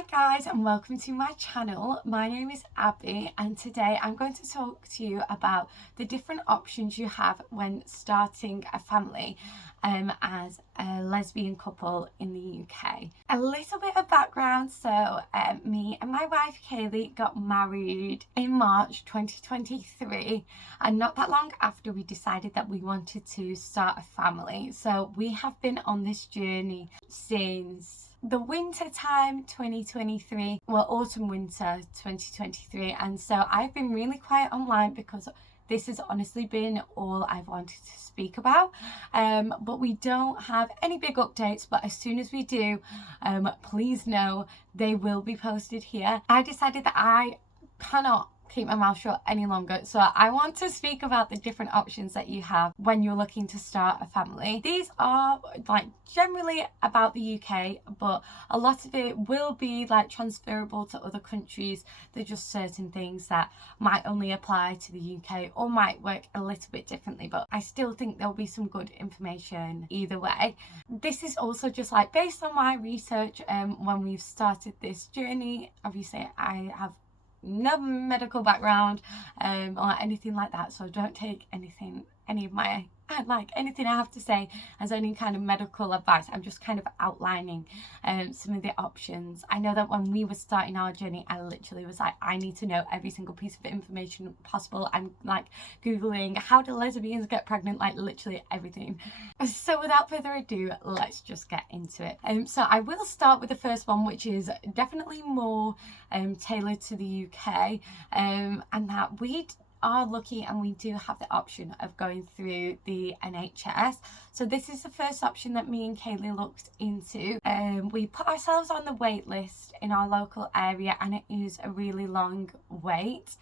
Hi guys, and welcome to my channel. My name is Abby, and today I'm going to talk to you about the different options you have when starting a family as a lesbian couple in the UK. A little bit of background. So me and my wife Kaylee got married in March 2023, and not that long after we decided that we wanted to start a family. So we have been on this journey since the winter time 2023, well, autumn winter 2023, and so I've been really quiet online because this has honestly been all I've wanted to speak about, but we don't have any big updates, but as soon as we do, please know they will be posted here. I decided that I cannot keep my mouth shut any longer, so I want to speak about the different options that you have when you're looking to start a family. These are like generally about the UK, but a lot of it will be like transferable to other countries. There's just certain things that might only apply to the UK or might work a little bit differently, but I still think there'll be some good information either way. This is also just like based on my research when we've started this journey. Obviously I have no medical background or anything like that, so don't take anything I have to say as any kind of medical advice. I'm just kind of outlining some of the options. I know that when we were starting our journey, I literally was like, I need to know every single piece of information possible. I'm like googling how do lesbians get pregnant, like literally everything. So without further ado, let's just get into it. So I will start with the first one, which is definitely more tailored to the UK, and that we are lucky and we do have the option of going through the NHS. So this is the first option that me and Kaylee looked into. We put ourselves on the wait list in our local area, and it is a really long wait.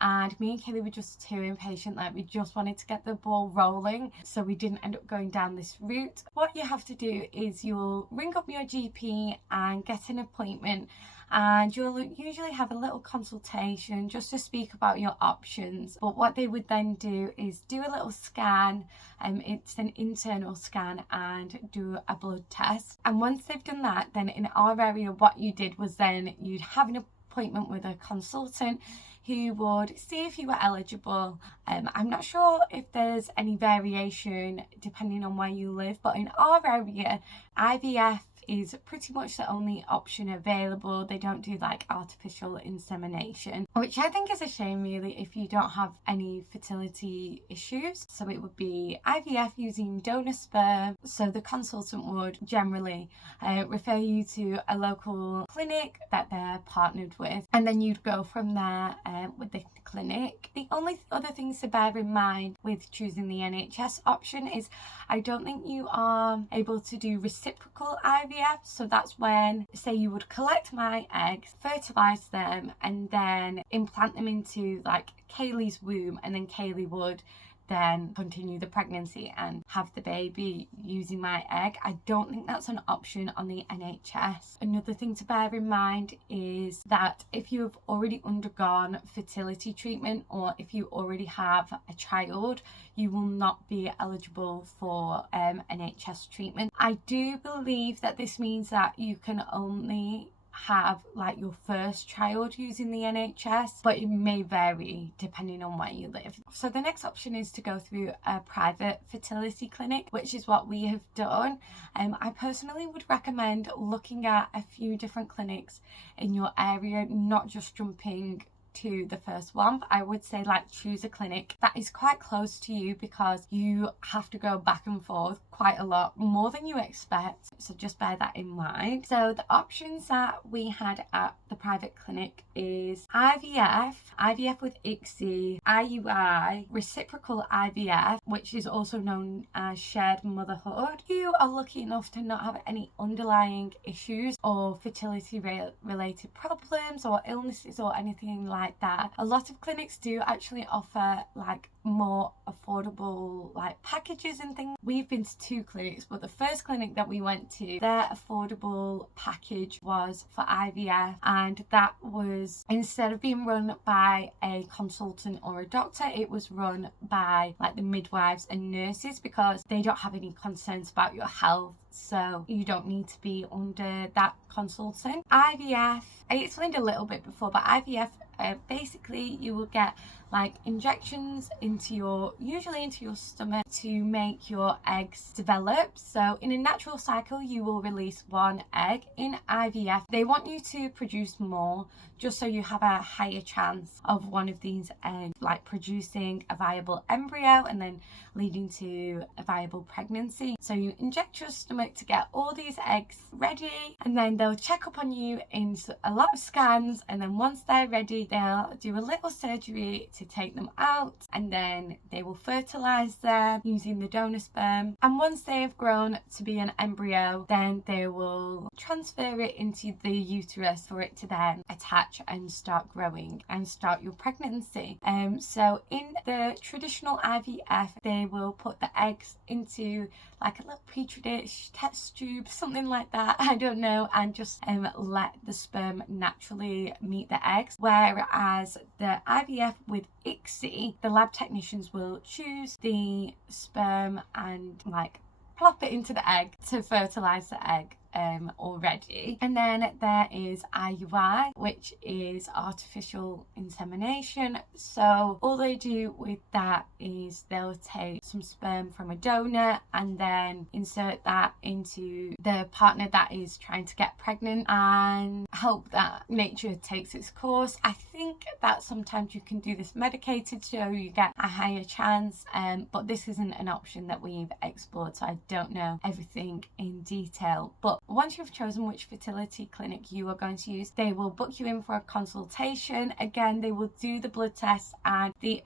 And me and Kaylee were just too impatient, like we just wanted to get the ball rolling, so we didn't end up going down this route. What you have to do is you'll ring up your GP and get an appointment, and you'll usually have a little consultation just to speak about your options. But what they would then do is do a little scan, it's an internal scan, and do a blood test. And once they've done that, then in our area what you did was then you'd have an appointment with a consultant who would see if you were eligible. I'm not sure if there's any variation depending on where you live, but in our area IVF is pretty much the only option available. They don't do like artificial insemination, which I think is a shame really if you don't have any fertility issues. So it would be IVF using donor sperm. So the consultant would generally refer you to a local clinic that they're partnered with, and then you'd go from there with the clinic. The only other things to bear in mind with choosing the NHS option is I don't think you are able to do reciprocal IVF. So that's when, say, you would collect my eggs, fertilise them, and then implant them into like Kaylee's womb, and then Kaylee would then continue the pregnancy and have the baby using my egg. I don't think that's an option on the NHS. Another thing to bear in mind is that if you've already undergone fertility treatment or if you already have a child, you will not be eligible for NHS treatment. I do believe that this means that you can only have like your first child using the NHS, but it may vary depending on where you live. So the next option is to go through a private fertility clinic, which is what we have done. I personally would recommend looking at a few different clinics in your area, not just jumping to the first one, but I would say like choose a clinic that is quite close to you, because you have to go back and forth quite a lot more than you expect, so just bear that in mind. So the options that we had at the private clinic is IVF with ICSI, IUI, Recipricol IVF, which is also known as shared motherhood. If you are lucky enough to not have any underlying issues or fertility related problems or illnesses or anything like like that. A lot of clinics do actually offer like more affordable like packages and things. We've been to 2 clinics, but the first clinic that we went to, their affordable package was for IVF, and that was, instead of being run by a consultant or a doctor, it was run by like the midwives and nurses, because they don't have any concerns about your health, so you don't need to be under that consultant. IVF, I explained a little bit before, but IVF, basically you will get like injections usually into your stomach to make your eggs develop. So in a natural cycle you will release 1 egg. In IVF they want you to produce more, just so you have a higher chance of one of these eggs like producing a viable embryo and then leading to a viable pregnancy. So you inject your stomach to get all these eggs ready, and then they'll check up on you in a lot of scans, and then once they're ready they'll do a little surgery to take them out, and then they will fertilize them using the donor sperm, and once they've grown to be an embryo then they will transfer it into the uterus for it to then attach and start growing and start your pregnancy. So in the traditional IVF they will put the eggs into like a little petri dish, test tube, something like that, I don't know, and just let the sperm naturally meet the eggs. Whereas the IVF with ICSI, the lab technicians will choose the sperm and like plop it into the egg to fertilize the egg already. And then there is IUI, which is artificial insemination. So all they do with that is they'll take some sperm from a donor and then insert that into the partner that is trying to get pregnant and hope that nature takes its course. I think that sometimes you can do this medicated so you get a higher chance, but this isn't an option that we've explored, so I don't know everything in detail. But once you've chosen which fertility clinic you are going to use, they will book you in for a consultation. Again, they will do the blood test and the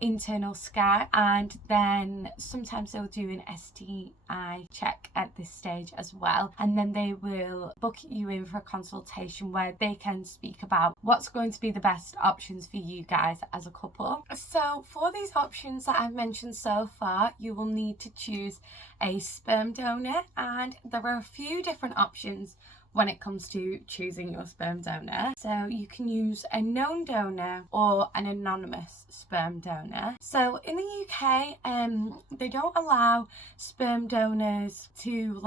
internal scan, and then sometimes they'll do an STI check at this stage as well, and then they will book you in for a consultation where they can speak about what's going to be the best options for you guys as a couple. So for these options that I've mentioned so far, you will need to choose a sperm donor, and there are a few different options when it comes to choosing your sperm donor. So you can use a known donor or an anonymous sperm donor. So in the UK, they don't allow sperm donors to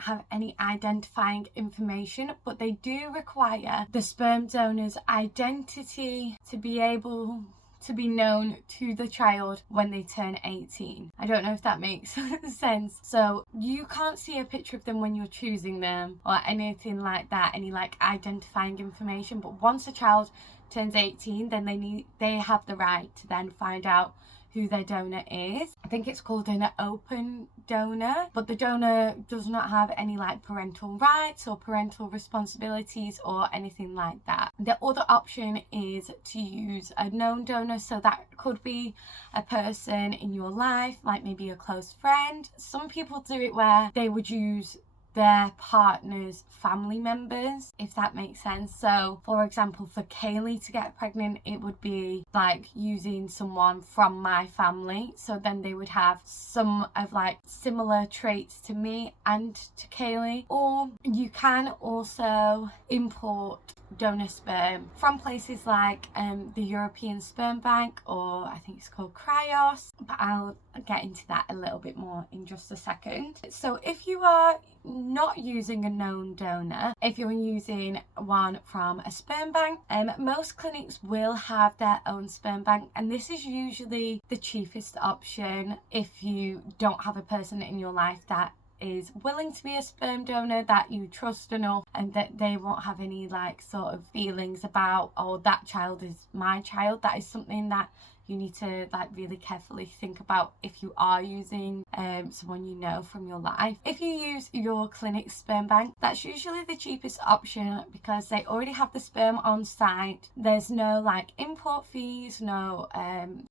have any identifying information, but they do require the sperm donor's identity to be able to be known to the child when they turn 18. I don't know if that makes sense. So you can't see a picture of them when you're choosing them or anything like that, any identifying information, but once a child turns 18 then they have the right to then find out who their donor is. I think it's called an open donor, but the donor does not have any parental rights or parental responsibilities or anything like that. The other option is to use a known donor, so that could be a person in your life, like maybe a close friend. Some people do it where they would use their partner's family members, if that makes sense. So for example, for Kaylee to get pregnant, it would be using someone from my family, so then they would have some of similar traits to me and to Kaylee. Or you can also import donor sperm from places like the European Sperm Bank, or I think it's called Cryos, but I'll get into that a little bit more in just a second. So if you are not using a known donor, if you're using one from a sperm bank, most clinics will have their own sperm bank, and this is usually the cheapest option if you don't have a person in your life that is willing to be a sperm donor, that you trust enough, and that they won't have any sort of feelings about, oh, that child is my child. That is something that you need to like really carefully think about if you are using someone you know from your life. If you use your clinic sperm bank, that's usually the cheapest option because they already have the sperm on site. There's no like import fees, no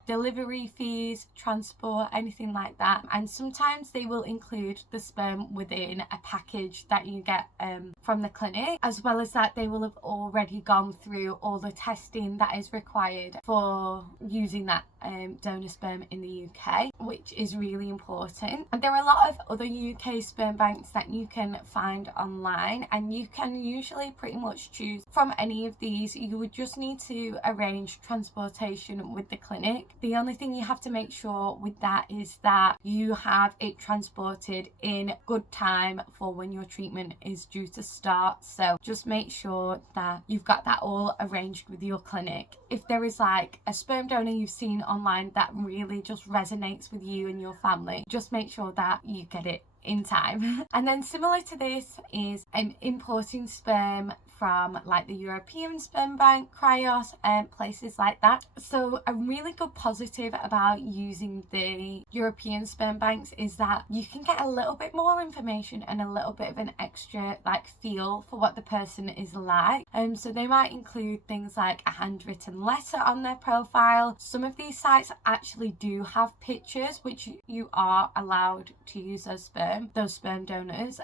delivery fees, transport, anything like that. And sometimes they will include the sperm within a package that you get from the clinic. As well as that, they will have already gone through all the testing that is required for using that donor sperm in the UK, which is really important. And there are a lot of other UK sperm banks that you can find online, and you can usually pretty much choose from any of these. You would just need to arrange transportation with the clinic. The only thing you have to make sure with that is that you have it transported in good time for when your treatment is due to start. So just make sure that you've got that all arranged with your clinic. If there is like a sperm donor you've seen online that really just resonates with you and your family, just make sure that you get it in time. And then similar to this is importing sperm from like the European Sperm Bank, Cryos, and places like that. So a really good positive about using the European sperm banks is that you can get a little bit more information and a little bit of an extra like feel for what the person is like. So they might include things like a handwritten letter on their profile. Some of these sites actually do have pictures, which you are allowed to use those sperm donors.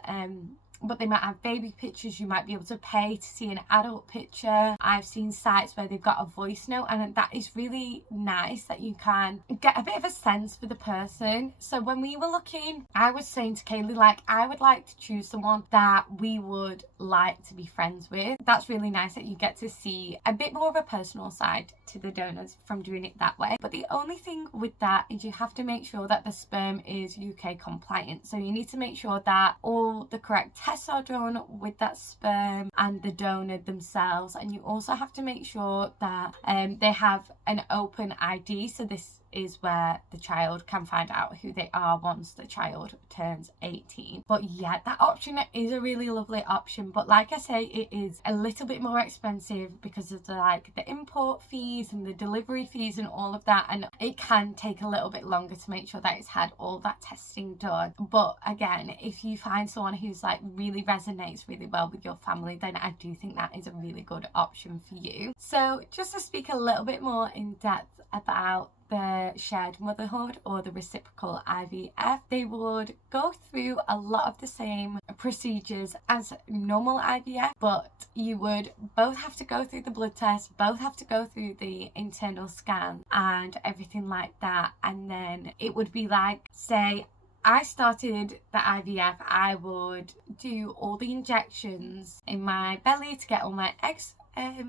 But they might have baby pictures. You might be able to pay to see an adult picture. I've seen sites where they've got a voice note, and that is really nice that you can get a bit of a sense for the person. So when we were looking, I was saying to Kaylee, like, I would like to choose someone that we would like to be friends with. That's really nice that you get to see a bit more of a personal side to the donors from doing it that way. But the only thing with that is you have to make sure that the sperm is UK compliant. So you need to make sure that all the correct tests are done with that sperm and the donor themselves. And you also have to make sure that they have an open ID. So this is where the child can find out who they are once the child turns 18. But yeah, that option is a really lovely option, but like I say, it is a little bit more expensive because of the import fees and the delivery fees and all of that, and it can take a little bit longer to make sure that it's had all that testing done. But again, if you find someone who's like really resonates really well with your family, then I do think that is a really good option for you. So just to speak a little bit more in depth about the shared motherhood or the reciprocal IVF, they would go through a lot of the same procedures as normal IVF, but you would both have to go through the blood test, both have to go through the internal scan and everything like that. And then it would be like, say I started the IVF, I would do all the injections in my belly to get all my eggs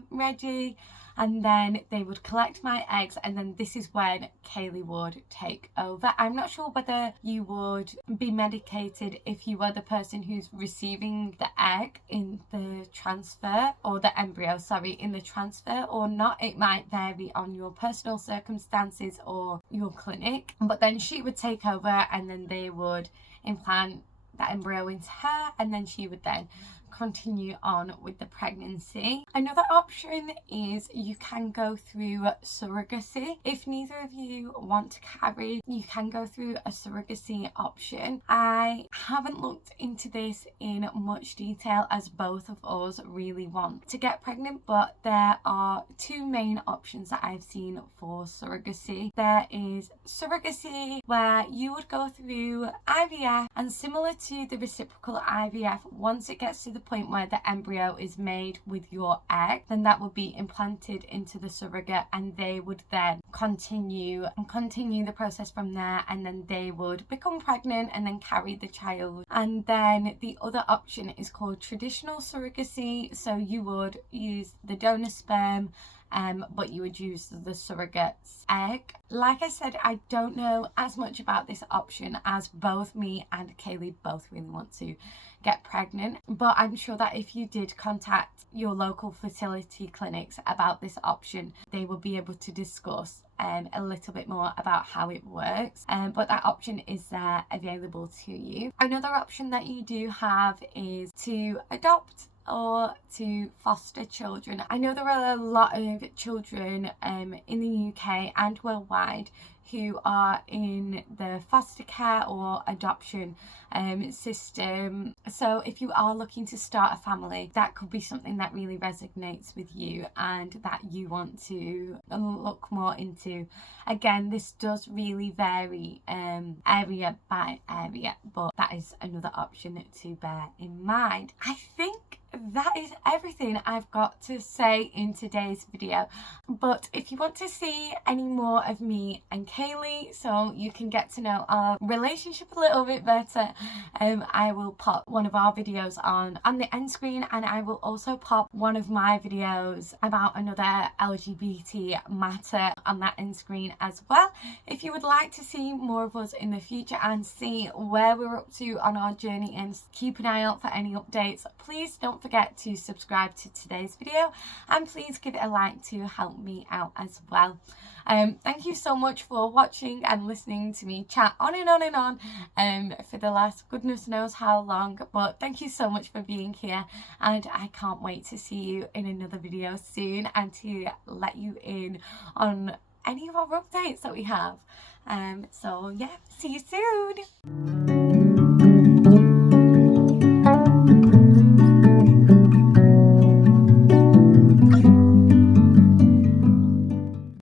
ready, and then they would collect my eggs, and then this is when Kaylee would take over. I'm not sure whether you would be medicated if you were the person who's receiving the egg in the transfer, or the embryo, sorry, in the transfer or not. It might vary on your personal circumstances or your clinic, but then she would take over and then they would implant the embryo into her, and then she would then continue on with the pregnancy. Another option is you can go through surrogacy. If neither of you want to carry, you can go through a surrogacy option. I haven't looked into this in much detail as both of us really want to get pregnant, but there are two main options that I've seen for surrogacy. There is surrogacy where you would go through IVF, and similar to the reciprocal IVF, once it gets to the point where the embryo is made with your egg, then that would be implanted into the surrogate, and they would then continue the process from there, and then they would become pregnant and then carry the child. And then the other option is called traditional surrogacy. So you would use the donor sperm, but you would use the surrogate's egg. Like I said, I don't know as much about this option as both me and Kaylee both really want to get pregnant, but I'm sure that if you did contact your local fertility clinics about this option, they will be able to discuss a little bit more about how it works, but that option is there available to you. Another option that you do have is to adopt or to foster children. I know there are a lot of children in the UK and worldwide who are in the foster care or adoption system. So if you are looking to start a family, that could be something that really resonates with you and that you want to look more into. Again, this does really vary area by area, but that is another option to bear in mind. I think that is everything I've got to say in today's video, but if you want to see any more of me and Kaylee so you can get to know our relationship a little bit better, I will pop one of our videos on the end screen, and I will also pop one of my videos about another LGBT matter on that end screen as well. If you would like to see more of us in the future and see where we're up to on our journey and keep an eye out for any updates, please don't forget to subscribe to today's video and please give it a like to help me out as well. Thank you so much for watching and listening to me chat on and on and on for the last goodness knows how long, but thank you so much for being here, and I can't wait to see you in another video soon and to let you in on any of our updates that we have. So yeah, see you soon.